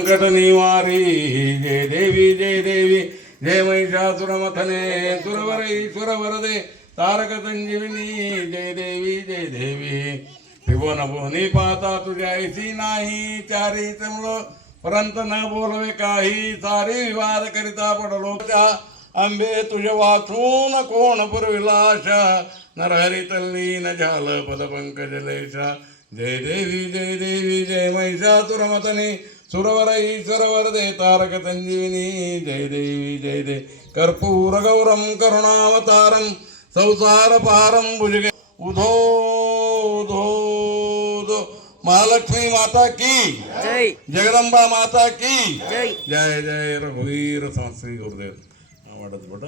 संकट निवारी जय देवी जय महिषासुरमथने सुरवर ईश्वर वरदे तारक संजीवनी जय देवी त्रिभुवन भुवनी पाहता तुझ्या ऐसी नाही चारी चमलो परंत न बोलवे काही सारे विवाद करिता पडलो त्या आंबे तुझे वाचून कोण पुरविलाश नरहरी तल्लीन झाल पद पंकज लेशा जय देवी जय महिषासुरमथने सुरवर ईश्वर वरदे तारक संजीवनी जय देवी कर्पूर गौरम करुणावतारम संसार पारम भुजगे उधो उधो उधो महालक्ष्मी माता की जय, जगदंबा माता की जय. जय जय रघुवीर श्री गुरुदेव आवडत बट